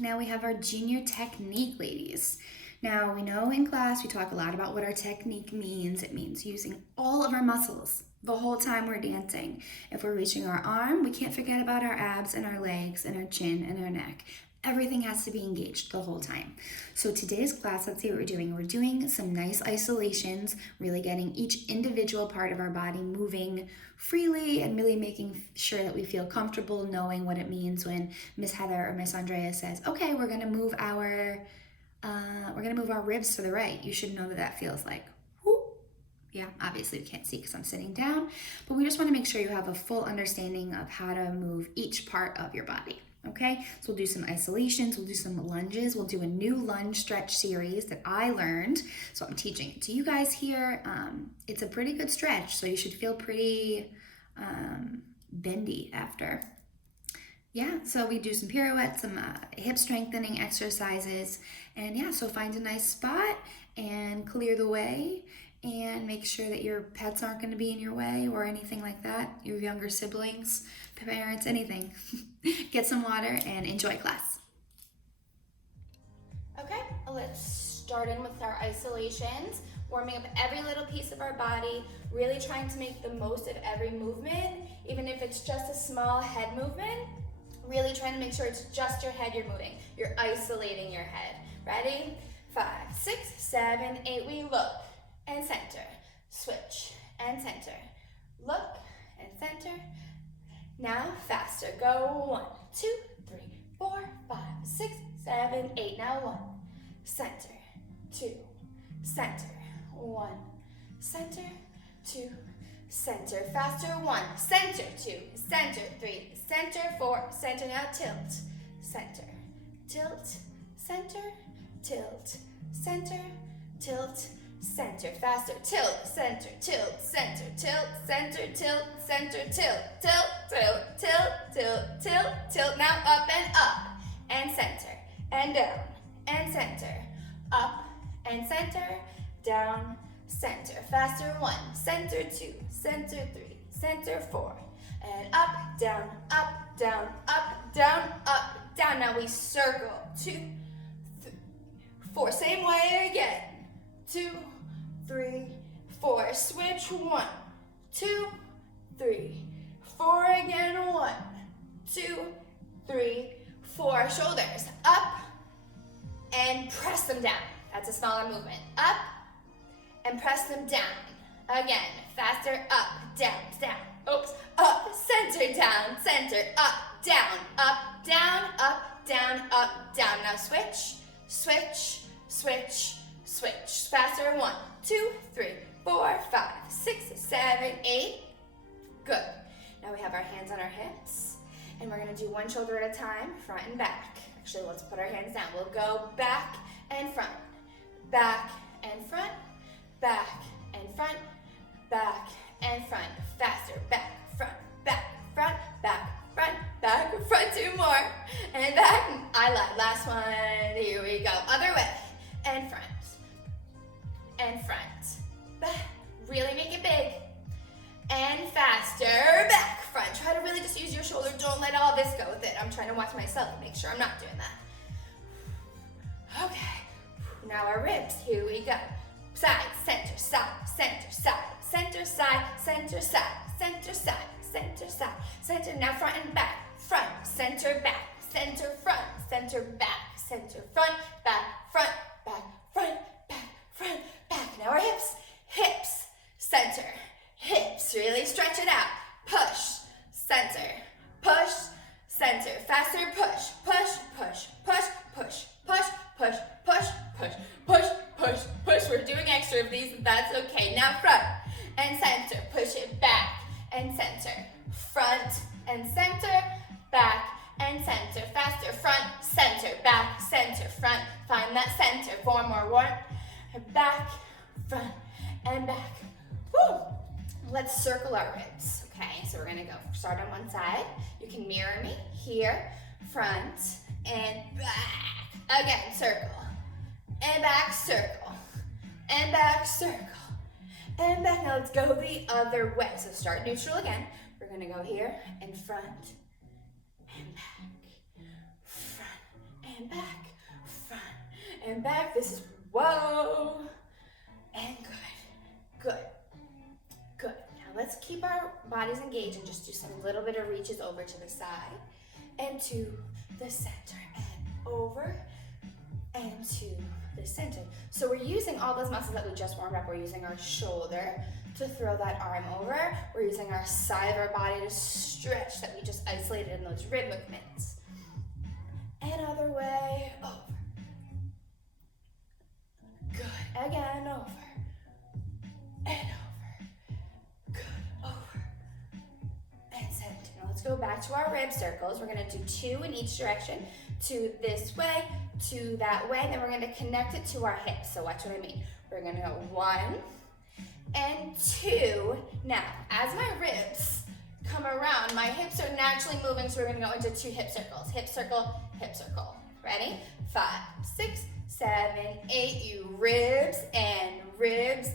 Now we have our junior technique, ladies. Now we know in class we talk a lot about what our technique means. It means using all of our muscles the whole time we're dancing. If we're reaching our arm, we can't forget about our abs and our legs and our chin and our neck. Everything has to be engaged the whole time. So today's class, let's see what we're doing. We're doing some nice isolations, really getting each individual part of our body moving freely and really making sure that we feel comfortable knowing what it means when Miss Heather or Miss Andrea says, okay, we're gonna move our ribs to the right. You should know what that feels like. Yeah, obviously you can't see because I'm sitting down, but we just want to make sure you have a full understanding of how to move each part of your body. Okay, so we'll do some isolations, we'll do some lunges, we'll do a new lunge stretch series that I learned, so I'm teaching it to you guys here. It's a pretty good stretch, so you should feel pretty bendy after. Yeah, so we do some pirouettes, some hip strengthening exercises, and yeah, so find a nice spot and clear the way and make sure that your pets aren't going to be in your way or anything like that, your younger siblings, parents, anything. Get some water and enjoy class. Okay, let's start in with our isolations, warming up every little piece of our body, really trying to make the most of every movement, even if it's just a small head movement, really trying to make sure it's just your head you're moving. You're isolating your head. Ready? 5, 6, 7, 8, we look and center, switch and center, look and center. Now faster, go 1, 2, 3, 4, 5, 6, 7, 8. Now 1, center, 2, center, 1, center, 2, center, faster 1, center 2, center 3, center 4, center, now tilt, center, tilt, center, tilt, center, tilt, center, faster, tilt, center, tilt, center, tilt, center, tilt, center, tilt, tilt, tilt, tilt, tilt, tilt, tilt, now up, and center, and down, and center, up, and center, down, center, faster 1, center 2, center 3, center 4, and up, down, up, down, up, down, up, down. Now we circle, 2, 3, 4, same way again, 2, 3, 4, switch 1, 2, 3, 4 again, 1, 2, 3, 4, shoulders up and press them down. That's a smaller movement, up and press them down. Again, faster, up, down, down, oops, up, center, down, center, up, down, up, down, up, down, up, down. Now switch, switch, switch, switch. Faster, 1, 2, 3, 4, 5, 6, 7, 8. Good. Now we have our hands on our hips, and we're gonna do one shoulder at a time, front and back. Actually, let's put our hands down. We'll go back and front, back and front, back and front, back and front. Faster, back, front, back, front, back, front, back, front. 2 more, and back. I lied. Last one. Here we go. Other way, and front, and front, back. Really make it big, and faster, back, front. Try to really just use your shoulder. Don't let all this go with it. I'm trying to watch myself and make sure I'm not doing that. Okay. Now our ribs. Here we go. Side, center, side, center, side, center, side, center, side, center, side, center, side, center. Now front and back, front, center, back, center, front, center, back, center, front, back, front, back, front, back, front, back. Now our hips, hips, center, hips. Really stretch it out. Push, center, push, center. Faster, push, push, push, push, push, push, push, push, push, push, push, push. We're doing extra of these, that's okay. Now front and center, push it back and center, front and center, back and center. Faster, front, center, back, center, front. Find that center. 4 more, 1, back, front, and back. Woo! Let's circle our ribs, okay? So we're gonna go start on one side. You can mirror me here, front and back. Again, circle, and back, circle, and back, circle, and back. Now let's go the other way. So start neutral again. We're gonna go here and front and back, front and back. This is whoa. And good. Good. Now let's keep our bodies engaged and just do some little bit of reaches over to the side and to the center and over and to the center. So we're using all those muscles that we just warmed up. We're using our shoulder to throw that arm over. We're using our side of our body to stretch that we just isolated in those rib movements. And other way, over. Good. Again, over. And over. Good. Over. And center. Now let's go back to our rib circles. We're going to do 2 in each direction. 2 this way, 2 that way. Then we're going to connect it to our hips. So watch what I mean. We're going to go 1 and 2. Now, as my ribs come around, my hips are naturally moving, so we're going to go into 2 hip circles. Hip circle, hip circle. Ready? 5, 6, 7, 8. You ribs and hips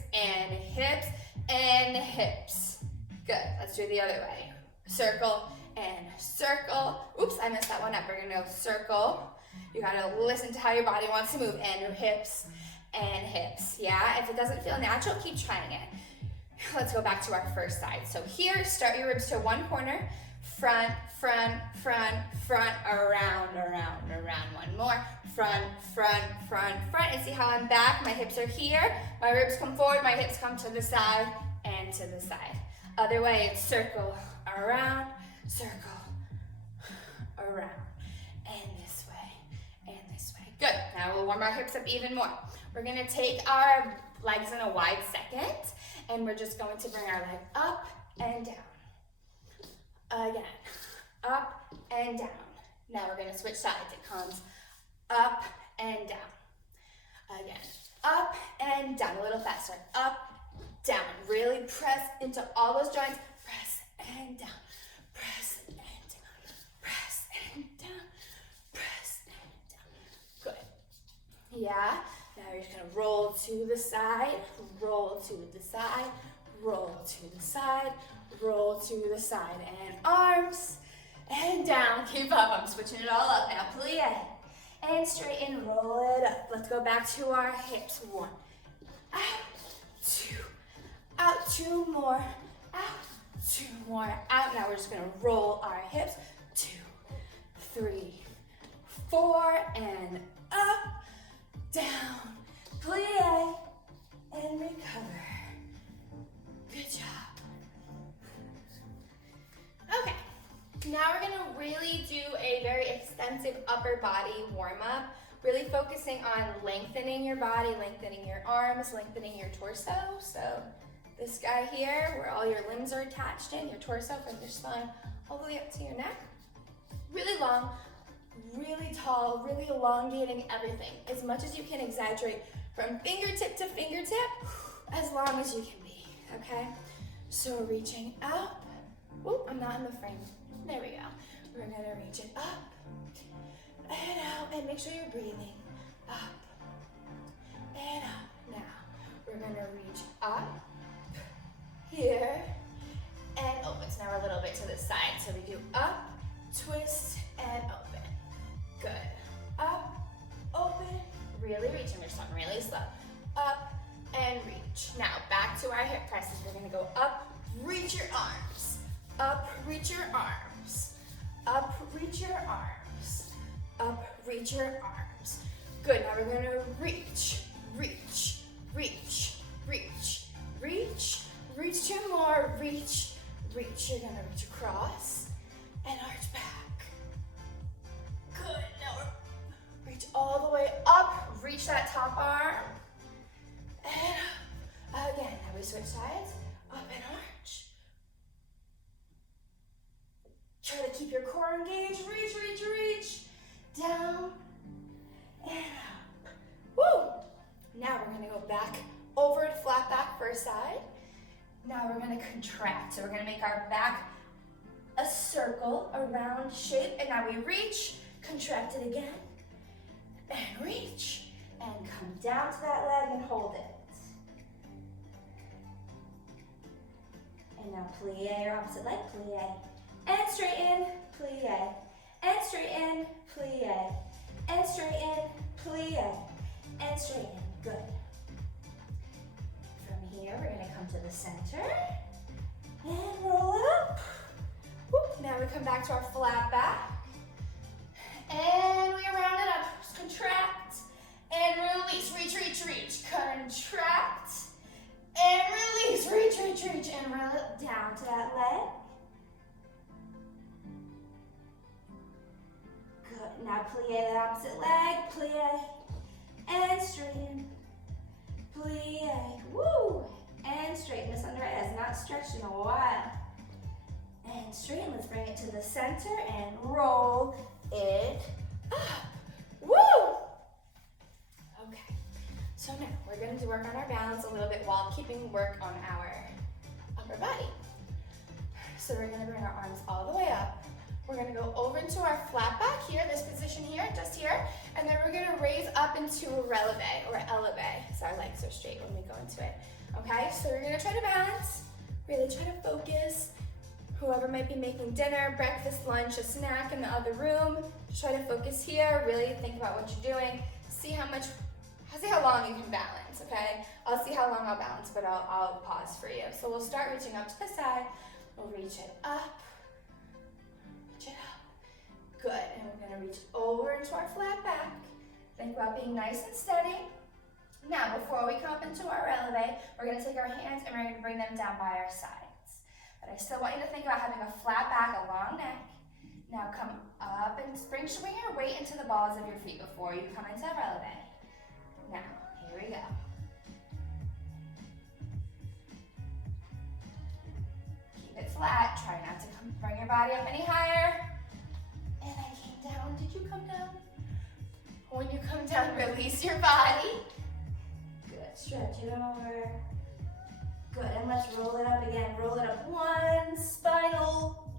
and hips. Good. Let's do the other way. Circle and circle. Oops, I messed that one up. We're going to go circle. You got to listen to how your body wants to move. And your hips and hips. Yeah? If it doesn't feel natural, keep trying it. Let's go back to our first side. So here, start your ribs to one corner. Front, front, front, front, around, around, around. One more. Front, front, front, front. And see how I'm back? My hips are here. My ribs come forward. My hips come to the side and to the side. Other way, it's circle, around, circle, around. And this way, and this way. Good. Now we'll warm our hips up even more. We're going to take our legs in a wide second, and we're just going to bring our leg up and down. Again, up and down. Now we're going to switch sides. It comes up and down. Again, up and down. A little faster. Up, down. Really press into all those joints. Press and down. Press and down. Press and down. Press and down. Good. Yeah. Now you're just going to roll to the side. Roll to the side. Roll to the side. Roll to the side. And arms. And down. Keep up. I'm switching it all up now. Plie. And straighten. Roll it up. Let's go back to our hips. 1. Out. 2. Out. 2 more. Out. 2 more. Out. Now we're just going to roll our hips. 2, 3, 4. And up. Down. Plie. And recover. Good job. Okay. Now we're going to really do a very extensive upper body warm-up, really focusing on lengthening your body, lengthening your arms, lengthening your torso. So this guy here, where all your limbs are attached in, your torso from your spine all the way up to your neck. Really long, really tall, really elongating everything. As much as you can exaggerate from fingertip to fingertip, as long as you can be, okay? So reaching up. Oop, I'm not in the frame. There we go. We're gonna reach it up and out, and make sure you're breathing. Up and up. Now, we're gonna reach up here and open. So now we're a little bit to the side. So we do up, twist, and open. Good. Up, open, really reaching. We're starting really slow. Up and reach. Now, back to our hip presses. We're gonna go up, reach your arms. Up, reach your arms. Up, reach your arms. Up, reach your arms. Good, now we're gonna reach, reach, reach, reach, reach, reach 2 more, reach, reach. You're gonna reach across and arch back. Good, now we're reach all the way up, reach that top arm, and up. Again, now we switch sides, up and arch. Try to keep your core engaged. Reach, reach, reach. Down and up. Woo! Now we're going to go back over to flat back first side. Now we're going to contract. So we're going to make our back a circle, a round shape. And now we reach, contract it again, and reach. And come down to that leg and hold it. And now plie your opposite leg, plie. And straighten, plie, and straighten, plie, and straighten, plie, and straighten. Good. From here, we're gonna come to the center and roll it up. Whoop. Now we come back to our flat back. And we round it up. Just contract and release. Reach, reach, reach. Contract and release. Reach, reach, reach. And roll it down to that leg. Good. Now plie that opposite leg. Plie and straighten. Plie. Woo. And straighten. This under eye has not stretched in a while. And straighten. Let's bring it to the center and roll it up. Woo! Okay, so now we're going to work on our balance a little bit while keeping work on our upper body. So we're going to bring our arms all the way up. We're going to go over into our flat back here, this position here, just here, and then we're going to raise up into a releve or eleve, so our legs are straight when we go into it. Okay, so we're going to try to balance, really try to focus. Whoever might be making dinner, breakfast, lunch, a snack in the other room, just try to focus here, really think about what you're doing, see how long you can balance, okay? I'll see how long I'll balance, but I'll pause for you. So we'll start reaching up to the side, we'll reach it up, good, and we're gonna reach over into our flat back. Think about being nice and steady. Now, before we come up into our eleve, we're gonna take our hands and we're gonna bring them down by our sides. But I still want you to think about having a flat back, a long neck. Now come up and bring your weight into the balls of your feet before you come into releve. Now, here we go. Keep it flat. Try not to bring your body up any higher. And I came down. Did you come down? When you come down, release your body. Good. Stretch it over. Good, and let's roll it up again. Roll it up one spinal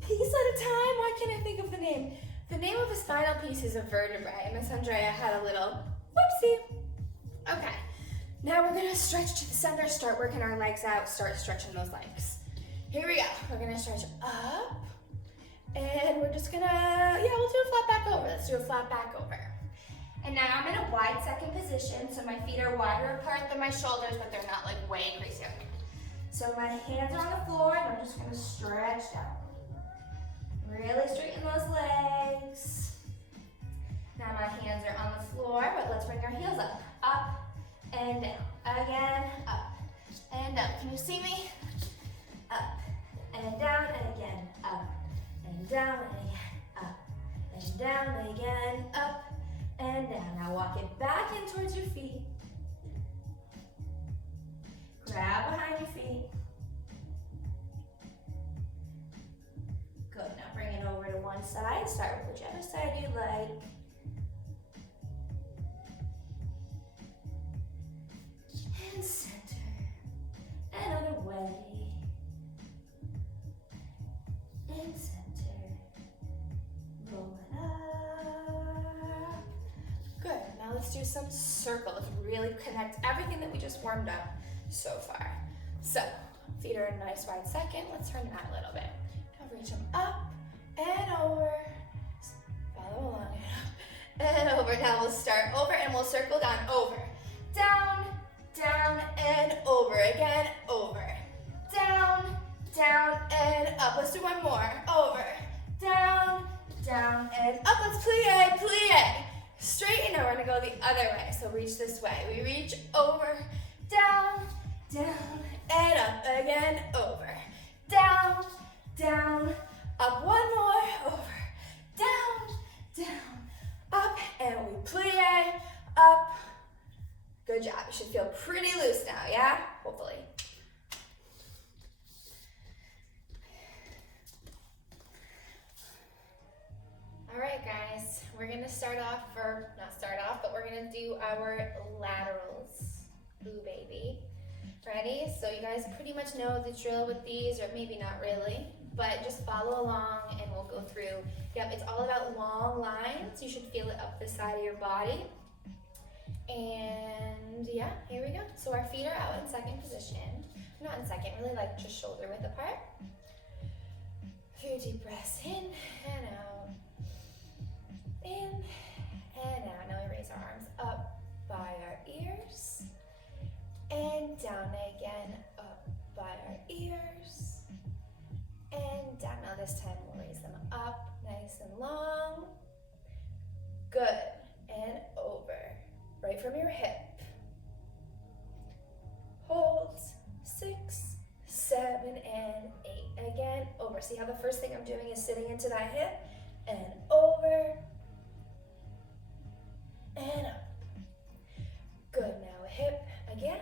piece at a time. Why can't I think of the name? The name of a spinal piece is a vertebrae. Miss Andrea had a little whoopsie. Okay, now we're gonna stretch to the center, start working our legs out, start stretching those legs. Here we go. We're gonna stretch up, and we're just gonna, we'll do a flat back over. Let's do a flat back over. And now I'm in a wide second position, so my feet are wider apart than my shoulders, but they're not like way crazy. So my hands are on the floor, and I'm just gonna stretch down. Really straighten those legs. Now my hands are on the floor, but let's bring our heels up and down. Again, up and up. Can you see me? Up and down, and again, up and down, and again, up and down, and again, up and down. Now walk it back in towards your feet. Grab behind your feet. Good, now bring it over to one side. Start with whichever side you like. And center. Another way. And center. Roll it up. Good, now let's do some circles. Really connect everything that we just warmed up so far. So, feet are in a nice wide second. Let's turn that a little bit. Now reach them up and over. Follow along and up and over. Now we'll start over and we'll circle down, over. Down, down, and over. Again, over. Down, down, and up. Let's do one more. Over. Down, down, and up. Let's plie, plie. Straighten. Now we're gonna go the other way. So reach this way. We reach over, down, down, and up. Again, over. Down, down, up. One more. Over. Down, down, up, and we plie, up. Good job. You should feel pretty loose now, yeah? Hopefully. All right, guys, we're gonna start off, or not start off, but we're gonna do our laterals. Ooh, baby. Ready? So you guys pretty much know the drill with these, or maybe not really, but just follow along and we'll go through. Yep, it's all about long lines. You should feel it up the side of your body. And yeah, here we go. So our feet are out in second position. Not in second, really like just shoulder width apart. A few deep breaths in and out. In and out. Now we raise our arms and long. Good. And over. Right from your hip. Hold. 6, 7, and 8. Again, over. See how the first thing I'm doing is sitting into that hip, and over, and up. Good, now hip again.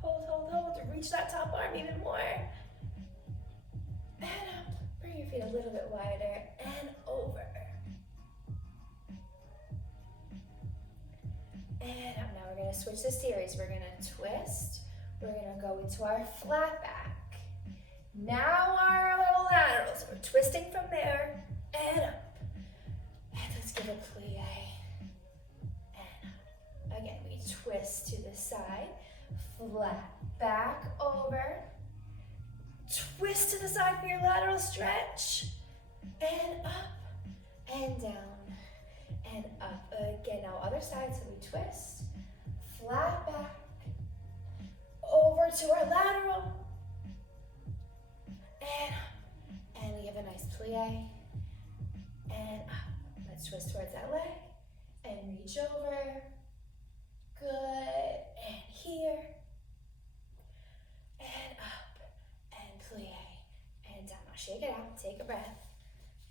Hold, hold, hold. Reach that top arm even more. And up. Bring your feet a little bit wider, and over. And up. Now we're gonna switch the series. We're gonna twist. We're gonna go into our flat back. Now our little laterals. We're twisting from there and up. And let's give a plie. And up. Again, we twist to the side. Flat back over. Twist to the side for your lateral stretch. And up and down and up. Again, now other side, so we twist. Flat back. Over to our lateral. And up. And we have a nice plie. And up. Let's twist towards that leg. And reach over. Good. And here. And up. And plie. And down. Now shake it out. Take a breath.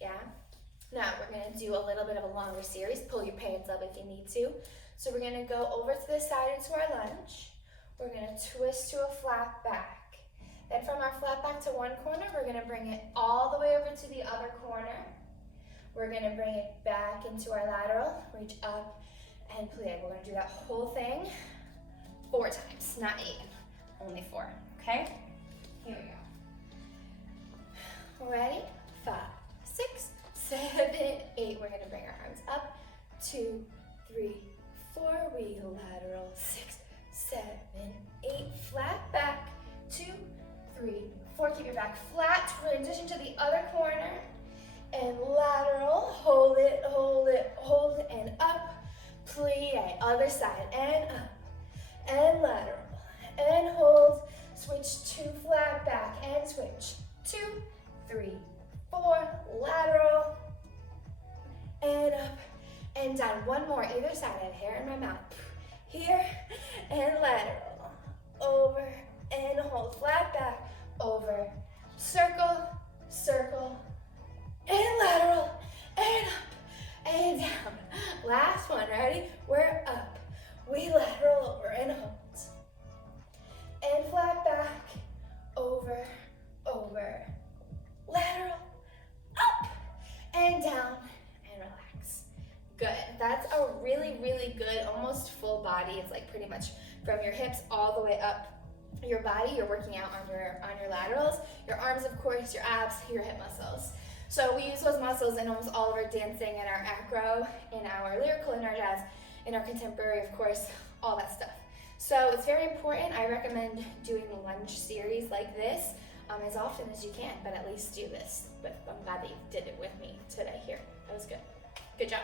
Yeah? Now we're going to do a little bit of a longer series. Pull your pants up if you need to. So we're going to go over to the side into our lunge. We're going to twist to a flat back. Then from our flat back to one corner, we're going to bring it all the way over to the other corner. We're going to bring it back into our lateral, reach up and plie. We're going to do that whole thing 4 times, not 8, only 4, okay? Here we go. Ready? 5, 6, 7, 8. We're going to bring our arms up. 2, 3, 4. We lateral. 6, 7, 8. Flat back. 2, 3, 4. Keep your back flat. Transition to the other corner. And lateral. Hold it, hold it, hold it. And up. Plie. Other side. And up. And lateral. And hold. Switch to flat back. And switch. 2, 3, 4. Lateral. And up. And down. One more. Either side. I have hair in my mouth. Here. And lateral. Over. And hold. Flat back. Over. Circle. Circle. And lateral. And up. And down. Last one. Ready? We're up. We lateral over and hold. And flat back. Over. Over. Lateral. Up. And down. And relax. Good. That's a really, really good, almost full body. It's like pretty much from your hips all the way up your body. You're working out on your laterals, your arms, of course, your abs, your hip muscles. So we use those muscles in almost all of our dancing and our acro, in our lyrical, in our jazz, in our contemporary, of course, all that stuff. So it's very important. I recommend doing the lunge series like this as often as you can, but at least do this. But I'm glad that you did it with me today here. That was good. Good job.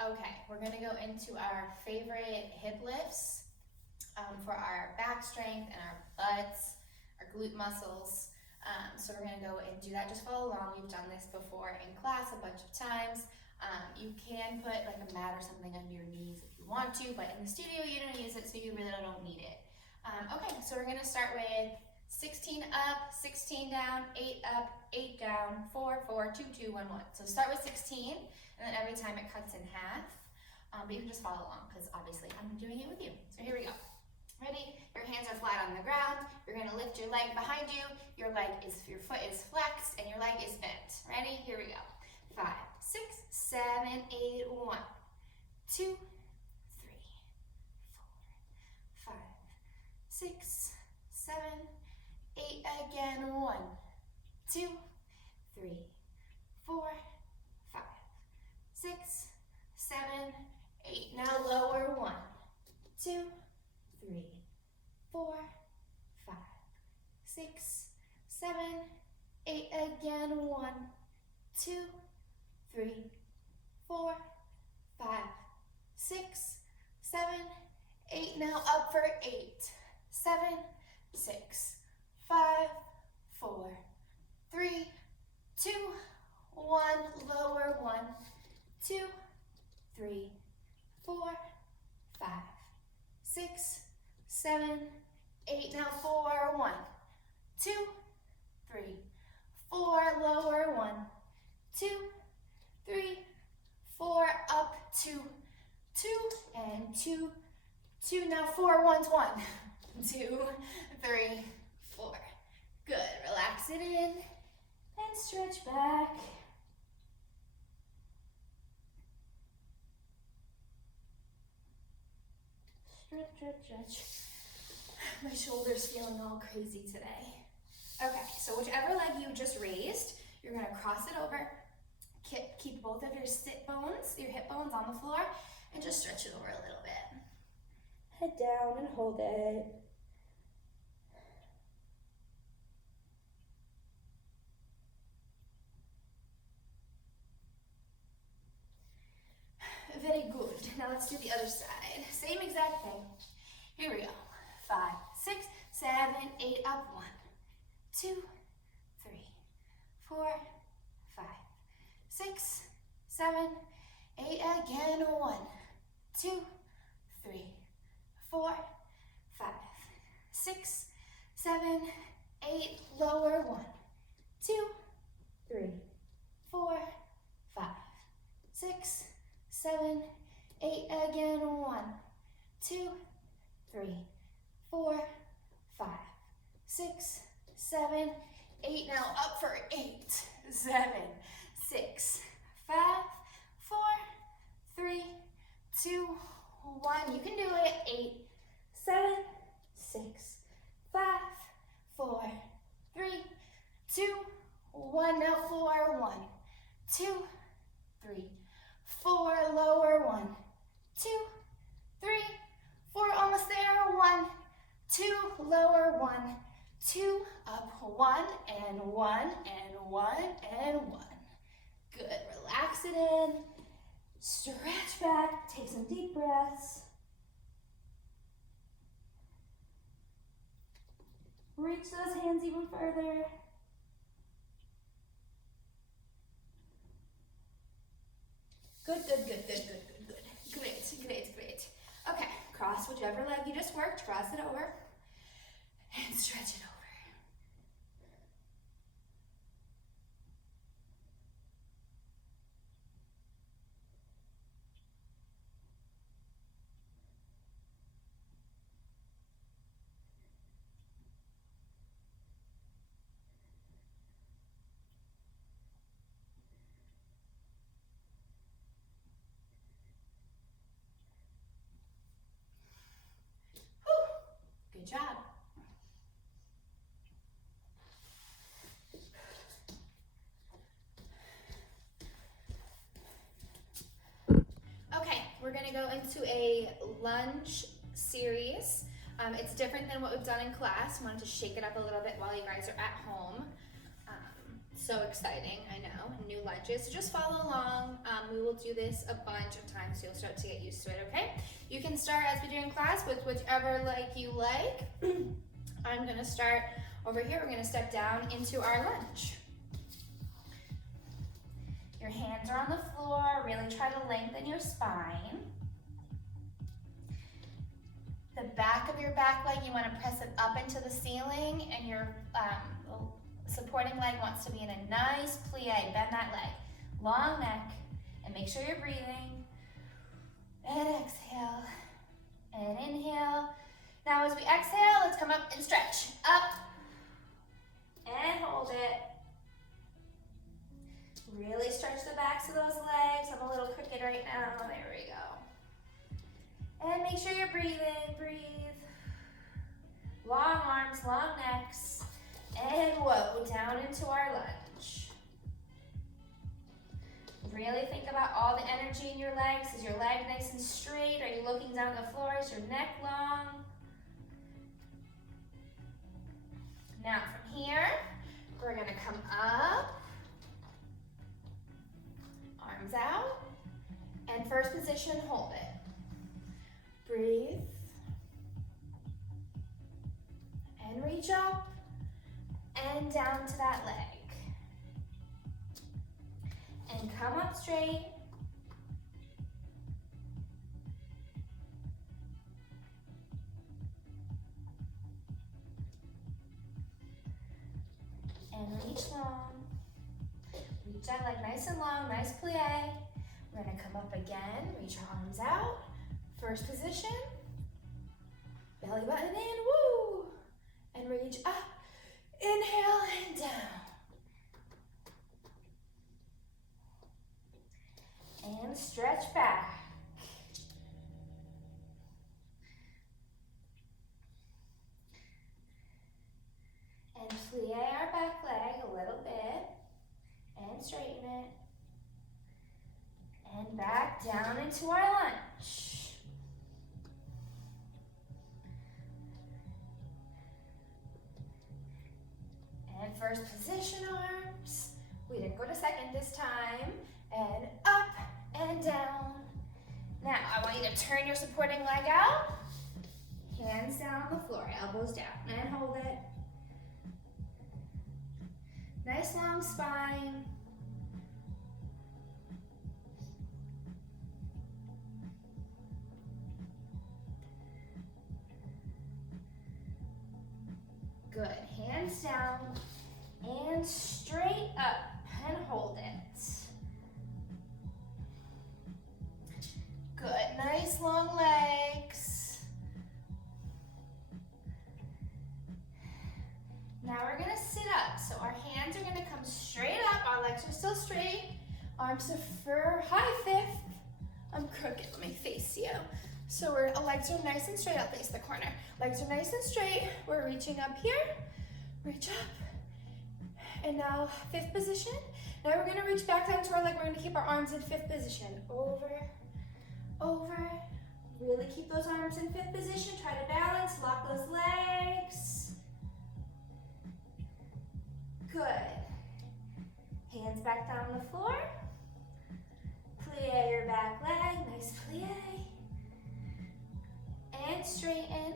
Okay, we're gonna go into our favorite hip lifts for our back strength and our butts, our glute muscles. So we're gonna go and do that. Just follow along. We've done this before in class a bunch of times. You can put like a mat or something under your knees if you want to, but in the studio you don't use it, so you really don't need it. Okay, so we're gonna start with 16 up, 16 down, 8 up, 8 down, 4, 4, 2, 2, 1, 1. So start with 16, and then every time it cuts in half. But you can just follow along, because obviously I'm doing it with you. So here we go. Ready? Your hands are flat on the ground. You're gonna lift your leg behind you. Your foot is flexed, and your leg is bent. Ready? Here we go. 5, 6, 7, 8, 1, 2, 3, 4, 5, 6, 7, 8 again. 1, 2, 3, 4, 5, 6, 7, 8. Now lower. 1, 2, 3, 4, 5, 6, 7, 8 again. 1, 2, 3, 4, 5, 6, 7, 8. Now up for 8, 7, 6, 5, 4, 3, 2, 1. Lower. 1, 2, 3, 4, 5, 6, 7, 8. Now 4, 1, 2, 3, 4. Lower. 1, 2, 3, 4. Up. 2, 2, and 2, 2. Now 4, 1, 1, 2, 3, 4. Good. Relax it in and stretch back. Stretch. My shoulder's feeling all crazy today. Okay, so whichever leg you just raised, you're gonna cross it over. Keep both of your sit bones, your hip bones on the floor, and just stretch it over a little bit. Head down and hold it. Very good. Now let's do the other side. Same exact thing. Here we go. 5, 6, 7, 8. Up. 1, 2, 3, 4, 5, 6, 7, 8. Again. 1, 2, 3, 4, 5, 6, 7, 8. Lower. 1, 2, 3, 4, 5, 6, 7, 8. Again. 1, 2, 3, 4, 5, 6, 7, 8. Now up for 8, 7, 6, 5, 4, 3, 2, 1. You can do it. 8, 7, 6, 5, 4, 3, 2, 1. Now 4, 1, 2, 3, 4. Lower. 1, 2, 3, 4. Almost there. 1, 2. Lower. 1, 2. Up. 1 and 1 and 1 and 1. Good. Relax it in. Stretch back. Take some deep breaths. Reach those hands even further. Good. Great. Okay, cross whichever leg you just worked, cross it over, and stretch it over. Good job. Okay, we're gonna go into a lunge series. It's different than what we've done in class. Wanted to shake it up a little bit while you guys are at home. So exciting, I know, new lunges. So just follow along. We will do this a bunch of times, so you'll start to get used to it, okay? You can start, as we do in class, with whichever leg you like. I'm gonna start over here. We're gonna step down into our lunge. Your hands are on the floor. Really try to lengthen your spine. The back of your back leg, you wanna press it up into the ceiling, and your supporting leg wants to be in a nice plie. Bend that leg. Long neck, and make sure you're breathing. And exhale, and inhale. Now as we exhale, let's come up and stretch. Up, and hold it. Really stretch the backs of those legs. I'm a little crooked right now. There we go. And make sure you're breathing. Breathe. Long arms, long necks. And whoa, down into our lunge. Really think about all the energy in your legs. Is your leg nice and straight? Are you looking down the floor? Is your neck long? Now from here, we're gonna come up, arms out, and first position, hold it. Breathe. And reach up and down to that leg. And come up straight. And reach long. Reach that leg nice and long, nice plie. We're gonna come up again, reach our arms out. First position. Belly button in, woo! And reach up. Inhale and down. And stretch back. And plie our back leg a little bit. And straighten it. And back down into our lunge. And first position arms. We didn't go to second this time. And up and down. Now, I want you to turn your supporting leg out. Hands down on the floor, elbows down, and hold it. Nice long spine. Good, hands down and straight up and hold it. Good, nice long legs. Now we're gonna sit up. So our hands are gonna come straight up, our legs are still straight. Arms are for high fifth. I'm crooked, let me face you. So our legs are nice and straight, I'll face the corner. Legs are nice and straight, we're reaching up here. Reach up. And now fifth position. Now we're gonna reach back down to our leg. We're gonna keep our arms in fifth position. Over, over. Really keep those arms in fifth position. Try to balance, lock those legs. Good. Hands back down on the floor. Plie your back leg, nice plie. And straighten.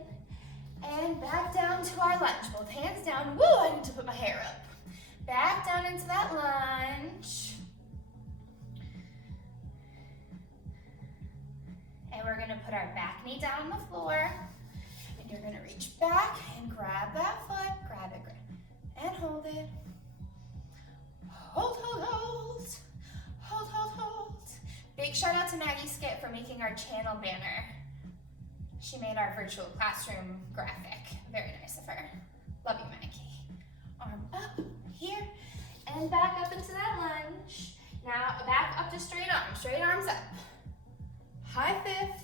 And back down to our lunge. Both hands down. Woo, I need to put my hair up. Back down into that lunge. And we're gonna put our back knee down on the floor. And you're gonna reach back and grab that foot. Grab it, and hold it. Hold, hold, hold. Hold, hold, hold. Big shout out to Maggie Skip for making our channel banner. She made our virtual classroom graphic. Very nice of her. Love you, Maggie. Arm up here and back up into that lunge. Now back up to straight arms up. High fifth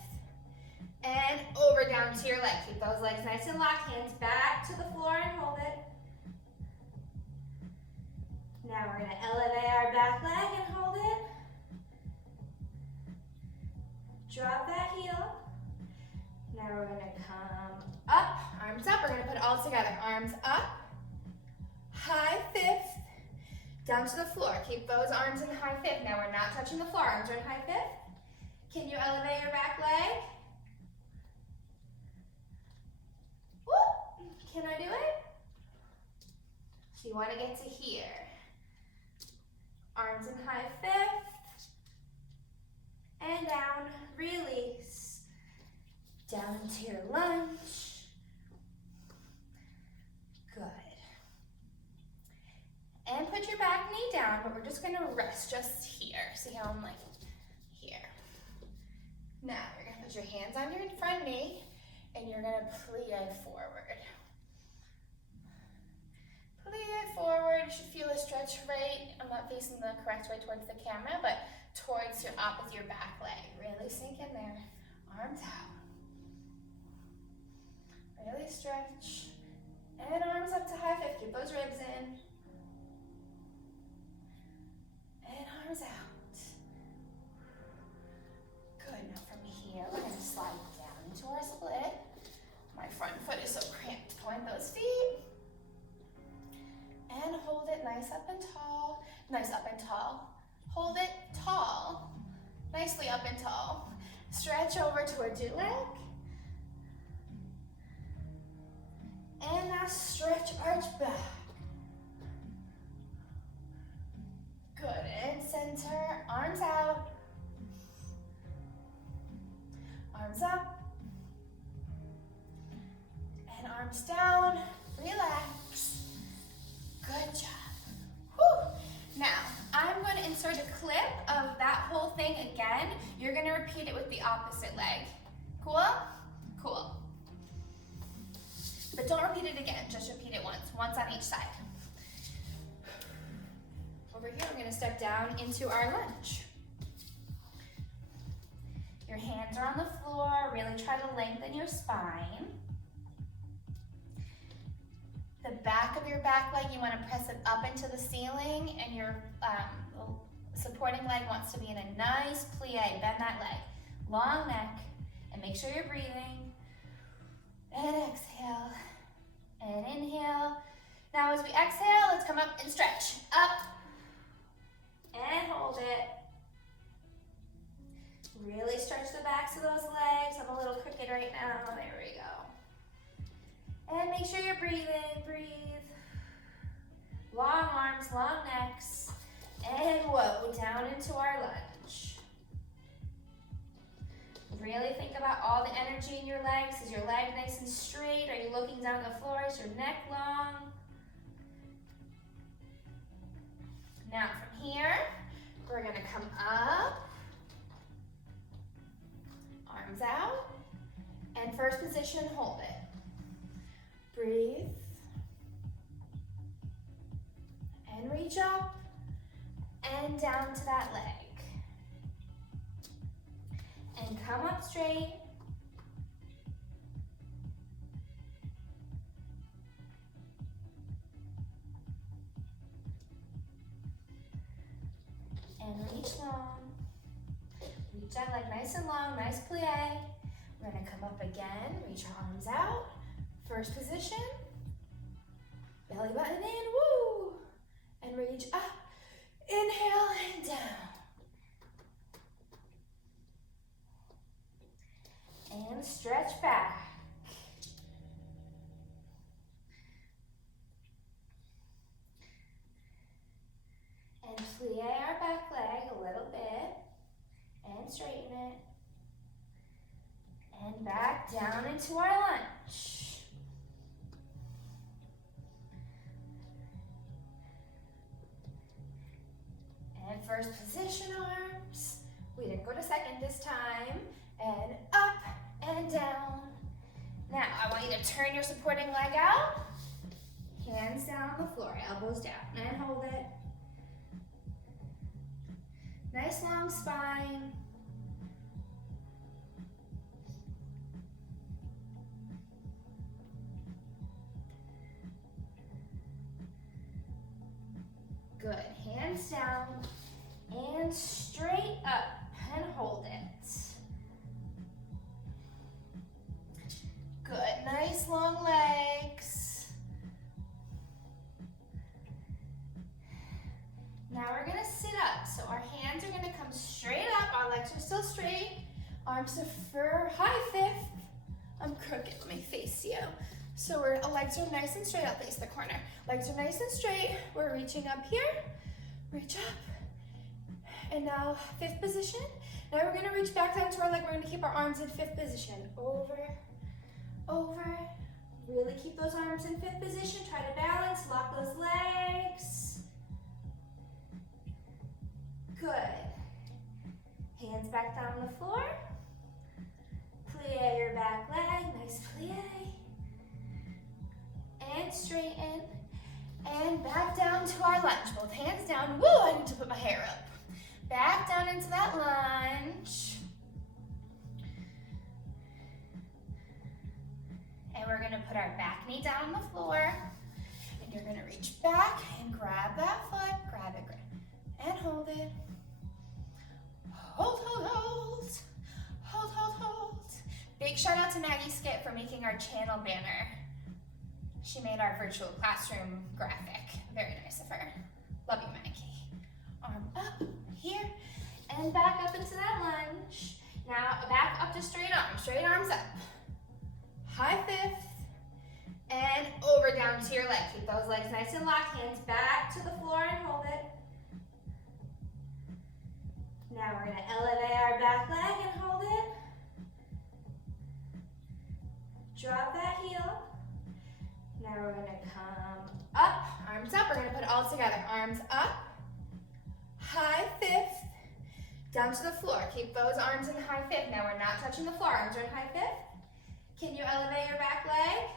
and over down to your leg. Keep those legs nice and locked. Hands back to the floor and hold it. Now we're gonna elevate our back leg and hold it. Drop that heel. Now we're gonna come up, arms up. We're gonna put it all together. Arms up, high fifth, down to the floor. Keep those arms in high fifth. Now we're not touching the floor. Arms are in high fifth. Can you elevate your back leg? Whoop. Can I do it? So you wanna get to here. Arms in high fifth. And down, release. Down to your lunge. Good. And put your back knee down, but we're just gonna rest just here. See how I'm like here. Now you're gonna put your hands on your front knee and you're gonna plie forward. Plie forward, you should feel a stretch right. I'm not facing the correct way towards the camera, but towards your your back leg. Really sink in there. Arms out. Really stretch. And arms up to high fifth. Keep those ribs in. And arms out. Good. Now from here, we're going to slide down into our split. My front foot is so cramped. Point those feet. And hold it nice up and tall. Nice up and tall. Hold it tall. Nicely up and tall. Stretch over towards your leg. And now And stretch, arch back. Good, and center, arms out. Arms up. And arms down, relax. Good job. Whew. Now, I'm going to insert a clip of that whole thing again. You're going to repeat it with the opposite leg. Cool? Cool. But don't repeat it again, just repeat it once on each side. Over here, we're going to step down into our lunge. Your hands are on the floor, really try to lengthen your spine. The back of your back leg, you want to press it up into the ceiling, and your supporting leg wants to be in a nice plie. Bend that leg. Long neck, and make sure you're breathing. And exhale, and inhale. Now as we exhale, let's come up and stretch. Up, and hold it. Really stretch the backs of those legs. I'm a little crooked right now. There we go. And make sure you're breathing. Breathe. Long arms, long necks. And whoa, down into our lunge. Really think about all the energy in your legs. Is your leg nice and straight? Are you looking down the floor? Is your neck long? Now from here, we're gonna come up. Arms out, and first position, hold it. Breathe, and reach up, and down to that leg. And come up straight. And reach long. Reach that leg nice and long, nice plie. We're gonna come up again, reach our arms out. First position. Belly button in, woo! And reach up. Inhale and down. And stretch back. And plie our back leg a little bit. And straighten it. And back down into our lunge. And first position arms. We didn't go to second this time. And up and down. Now, I want you to turn your supporting leg out. Hands down on the floor, elbows down, and hold it. Nice long spine. Good, hands down and straight up and hold it. Good, nice long legs. Now we're gonna sit up. So our hands are gonna come straight up, our legs are still straight. Arms defer, high fifth. I'm crooked, let me face you. So our legs are nice and straight, I'll face the corner. Legs are nice and straight, we're reaching up here. Reach up. And now fifth position. Now we're gonna reach back down to our leg, we're gonna keep our arms in fifth position. Over, over. Really keep those arms in fifth position. Try to balance, lock those legs. Good. Hands back down on the floor. Plie your back leg, nice plie. And straighten. And back down to our lunge. Both hands down. Woo, I need to put my hair up. Back down into that lunge. And we're gonna put our back knee down on the floor. And you're gonna reach back and grab that foot. Grab it, and hold it. Hold, hold, hold. Hold, hold, hold. Big shout out to Maggie Skip for making our channel banner. She made our virtual classroom graphic. Very nice of her. Love you, Maggie. Arm up here and back up into that lunge. Now back up to straight arms up. High fifth And over down to your leg. Keep those legs nice and locked. Hands back to the floor and hold it. Now we're going to elevate our back leg and hold it. Drop that heel. Now we're going to come up, arms up. We're going to put it all together. Arms up, high fifth, down to the floor. Keep those arms in high fifth. Now we're not touching the floor. Arms are in high fifth. Can you elevate your back leg?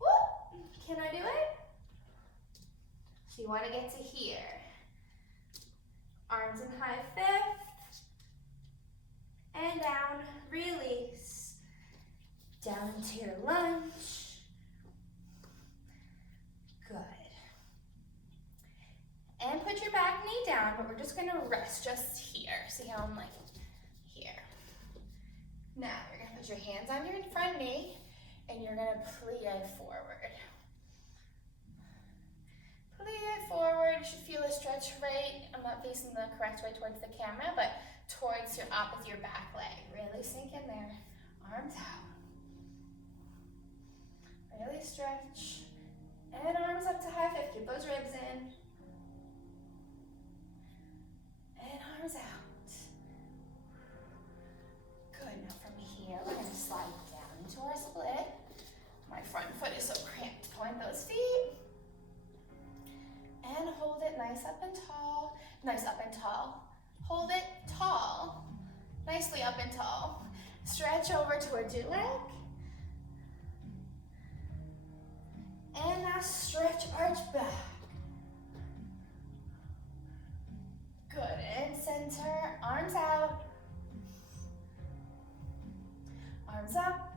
Woo. Can I do it? So you want to get to here. Arms in high fifth. And down. Release. Down into your lunge. Good. And put your back knee down, but we're just gonna rest just here. See how I'm like here. Now you're gonna put your hands on your front knee and you're gonna plie forward. Plie forward, you should feel a stretch right. I'm not facing the correct way towards the camera, but towards your back leg. Really sink in there. Arms out. Really stretch. And arms up to high fifth. Keep those ribs in. And arms out. Good. Now from here, we're going to slide down into our split. My front foot is so cramped. Point those feet. And hold it nice up and tall. Nice up and tall. Hold it tall. Nicely up and tall. Stretch over towards your leg. And now stretch, arch back. Good, and center, arms out. Arms up.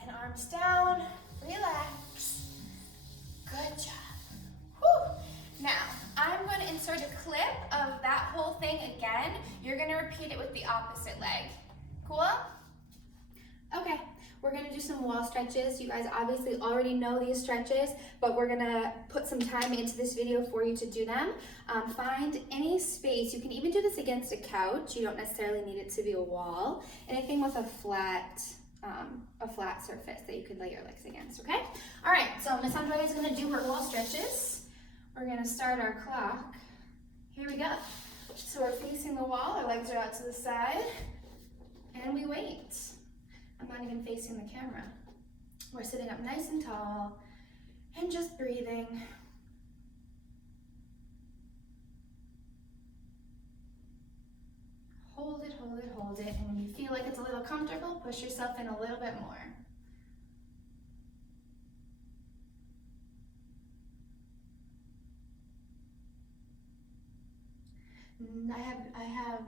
And arms down, relax. Good job. Whew. Now, I'm going to insert a clip of that whole thing again. You're going to repeat it with the opposite leg. Cool? Okay. We're gonna do some wall stretches. You guys obviously already know these stretches, but we're gonna put some time into this video for you to do them. Find any space. You can even do this against a couch. You don't necessarily need it to be a wall. Anything with a flat surface that you could lay your legs against, okay? All right, so Miss Andrea is gonna do her wall stretches. We're gonna start our clock. Here we go. So we're facing the wall, our legs are out to the side, and we wait. I'm not even facing the camera. We're sitting up nice and tall and just breathing. Hold it, hold it, hold it. And when you feel like it's a little comfortable, push yourself in a little bit more. I have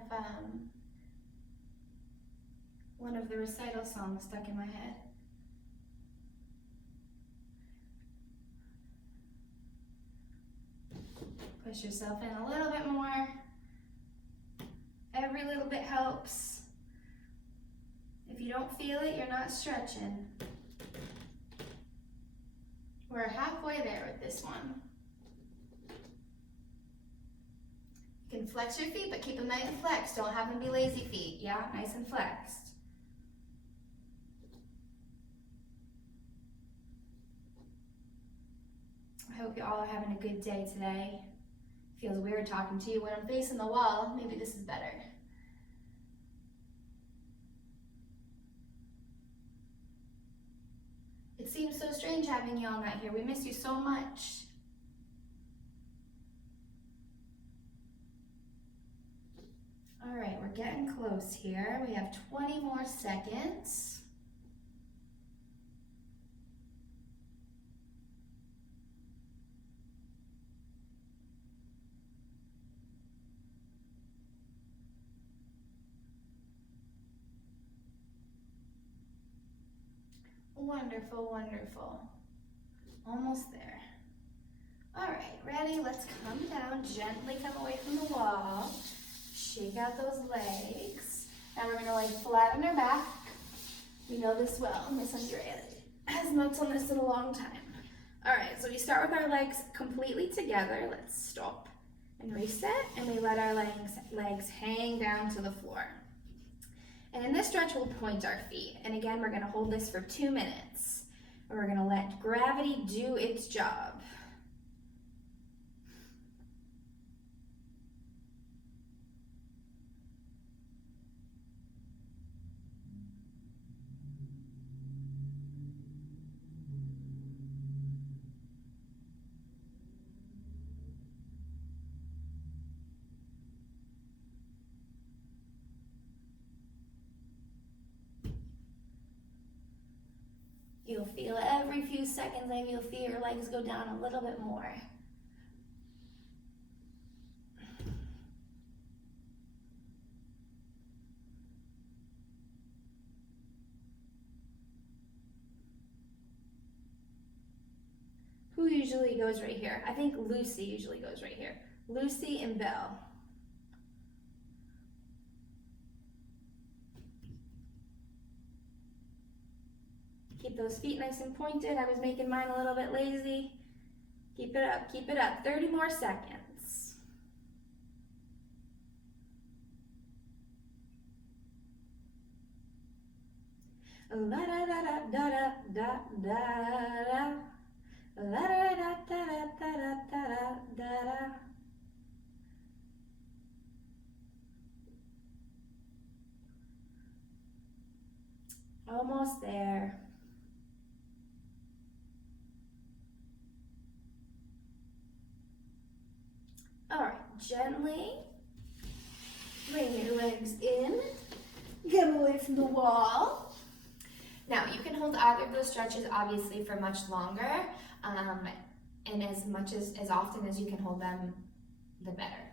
one of the recital songs stuck in my head. Push yourself in a little bit more. Every little bit helps. If you don't feel it, you're not stretching. We're halfway there with this one. You can flex your feet, but keep them nice and flexed. Don't have them be lazy feet. Yeah, nice and flexed. I hope you all are having a good day today. Feels weird talking to you when I'm facing the wall. Maybe this is better. It seems so strange having you all not here. We miss you so much. All right, we're getting close here. We have 20 more seconds. Wonderful, wonderful. Almost there. All right, ready? Let's come down, gently come away from the wall. Shake out those legs. Now we're gonna lay flat on our back. We know this well. Miss Andrea has notes on this in a long time. All right, so we start with our legs completely together. Let's stop and reset, and we let our legs hang down to the floor. And in this stretch, we'll point our feet. And again, we're gonna hold this for 2 minutes. And we're gonna let gravity do its job. You'll feel every few seconds, maybe you'll feel your legs go down a little bit more. Who usually goes right here? I think Lucy usually goes right here. Lucy and Belle. Keep those feet nice and pointed. I was making mine a little bit lazy. Keep it up, keep it up. 30 more seconds. La da da da da da da da. La da da da da da da da da. Almost there. All right, gently bring your legs in, get away from the wall. Now, you can hold either of those stretches obviously for much longer, and as often as you can hold them, the better.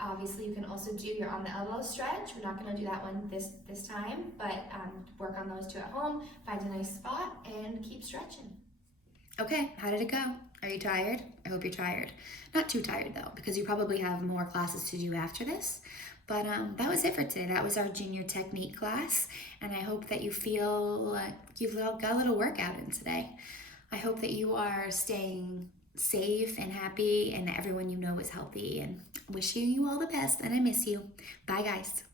Obviously, you can also do your on the elbow stretch. We're not going to do that one this time, but work on those two at home. Find a nice spot and keep stretching. Okay, how did it go? Are you tired? I hope you're tired. Not too tired though, because you probably have more classes to do after this. But that was it for today. That was our junior technique class, and I hope that you feel like you've got a little workout in today. I hope that you are staying safe and happy, and everyone you know is healthy, and wishing you all the best, and I miss you. Bye guys.